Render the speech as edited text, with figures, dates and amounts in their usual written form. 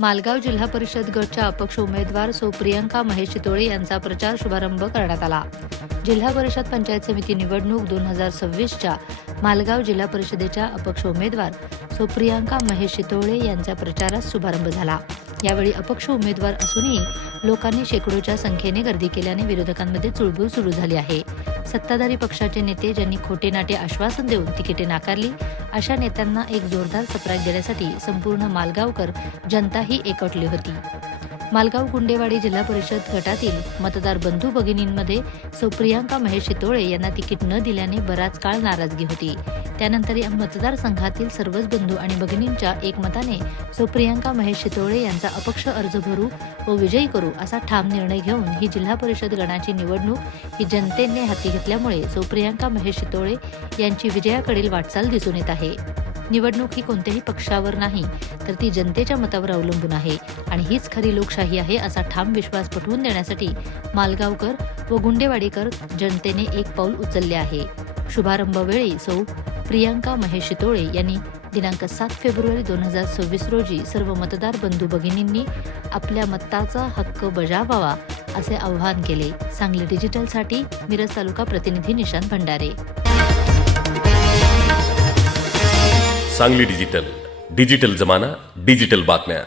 मालगाव जिल्हा परिषद गटच्या अपक्ष उमेदवार प्रियंका महेश चितोळे यांचा प्रचार शुभारंभ करण्यात आला। जिल्हा परिषद पंचायत समिती निवडणूक 2026च्या मालगाव जिल्हा परिषदेच्या अपक्ष उमेदवार प्रियंका महेश चितोळे यांचा प्रचारास शुभारंभ झाला। यावेळी अपक्ष उमेदवार असूनही लोकांनी शेकडोच्या संख्येने गर्दी केल्याने विरोधकांमध्ये चुळबुळ सुरू झाली आहे। सत्ताधारी पक्षाचे नेते ज्यांनी खोटे नाटे आश्वासन देऊन तिकिटे नाकारली, अशा नेत्यांना एक जोरदार चपराक देण्यासाठी संपूर्ण मालगावकर जनताही एकवटली होती। मालगाव गुंडेवाडी जिल्हा परिषद गटातील मतदार बंधू भगिनींमध्ये प्रियंका महेश चितोळे यांना तिकीट न दिल्याने बराच काळ नाराजगी होती। त्यानंतर या मतदारसंघातील सर्वच बंधू आणि भगिनींच्या एकमताने प्रियंका महेश चितोळे यांचा अपक्ष अर्ज भरू व विजयी करू असा ठाम निर्णय घेऊन ही जिल्हा परिषद गणाची निवडणूक ही जनतेने हाती घेतल्यामुळे प्रियंका महेश चितोळे यांची विजयाकडील वाटचाल दिसून येत आहे। निवडणूक ही कोणत्याही पक्षावर नाही तर ती जनतेच्या मतावर अवलंबून आहे आणि हीच खरी लोकशाही आहे असा ठाम विश्वास पटवून देण्यासाठी मालगावकर व गुंडेवाडीकर जनतेने एक पाऊल उचलले आहे। शुभारंभवेळी प्रियंका महेश चितोळे यांनी दिनांक 7 फेब्रुवारी 2026 रोजी सर्व मतदार बंधू भगिनींनी आपल्या मताचा हक्क बजावावा असे आवाहन केले। सांगली डिजिटलसाठी मिरज तालुका प्रतिनिधी निशांत भंडारे। सांगली डिजिटल जमाना, डिजिटल बातम्या।